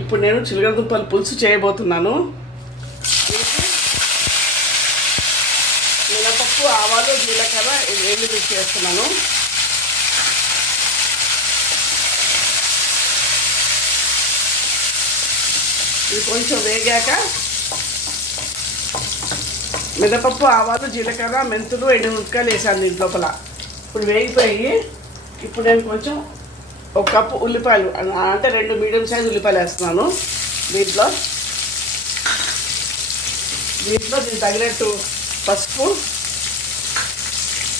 ఇప్పుడు నేను చిలకడదుంపల పులుసు చేయబోతున్నాను. మినపప్పు, ఆవాలు, జీలకర్ర ఎండు మిక్స్ చేస్తున్నాను. ఇది కొంచెం వేగాక మినపప్పు, ఆవాలు, జీలకర్ర, మెంతులు, ఎండుమిరపకాయలు వేసాను దీని లోపల. ఇప్పుడు వేగిపోయి ఇప్పుడు నేను కొంచెం ఒక కప్పు ఉల్లిపాయలు అంటే 2 మీడియం సైజ్ ఉల్లిపాయలు వేస్తున్నాను. దీంట్లో దీనికి తగినట్టు పసుపు,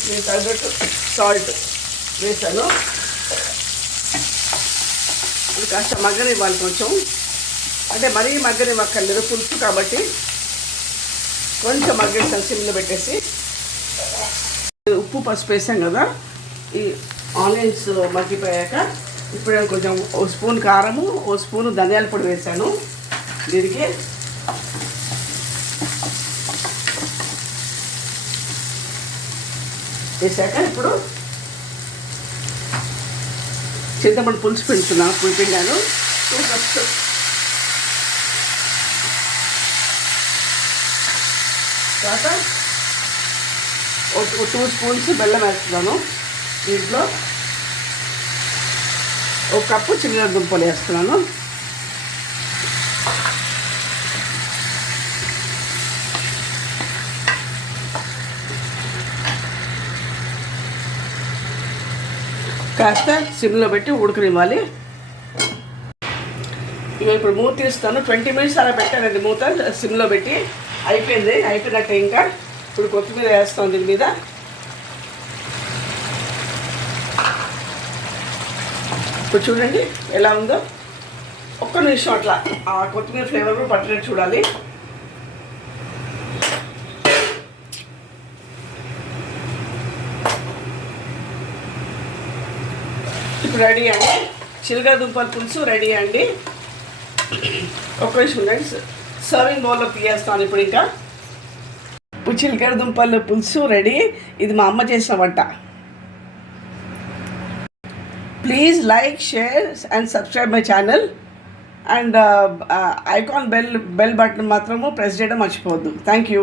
దీనికి తగినట్టు సాల్ట్ వేసాను. ఇది కాస్త మగ్గనివ్వాలి కొంచెం, అంటే మరీ మగ్గనివ్వక్కర్లేదు పులుసు కాబట్టి కొంచెం మగ్గేసాను సిమ్లో పెట్టేసి. ఉప్పు పసుపు వేసాం కదా, ఈ ఆనియన్స్ మగ్గిపోయాక ఇప్పుడు నేను కొంచెం 1 స్పూన్ కారము, 1 స్పూను ధనియాల పొడి వేసాను. దీనికి వేసాక ఇప్పుడు చింతపండు పులుసు పిండుతున్నాను. పిండాను 2 కప్స్. తర్వాత 2 స్పూన్స్ బెల్లం వేస్తున్నాను. దీంట్లో 1 కప్పు చిలకడదుంపలు వేస్తున్నాను. కాస్త సిమ్లో పెట్టి ఉడకనివ్వాలి. ఇక ఇప్పుడు మూత తీస్తాను. 20 మినిట్స్ అలా పెట్టానండి మూత సిమ్లో పెట్టి. అయిపోయినట్టే. ఇంకా ఇప్పుడు కొత్తిమీర వేస్తాం దీని మీద. ఇప్పుడు చూడండి ఎలా ఉందో. 1 నిమిషం అట్లా ఆ కొత్తిమీర ఫ్లేవర్ కూడా పట్టినట్టు చూడాలి. ఇప్పుడు రెడీ అండి, చిలకడదుంపల పులుసు రెడీ అండి. 1 నిమిషం ఉండండి, సర్వింగ్ బౌల్లో తీయేస్తాను. ఇప్పుడు చిలకడదుంపల పులుసు రెడీ. ఇది మా అమ్మ చేసిన వంట. Please like, share and subscribe my channel. And icon bell button మాత్రము ప్రెస్ చేయడం మర్చిపోవద్దు. Thank you.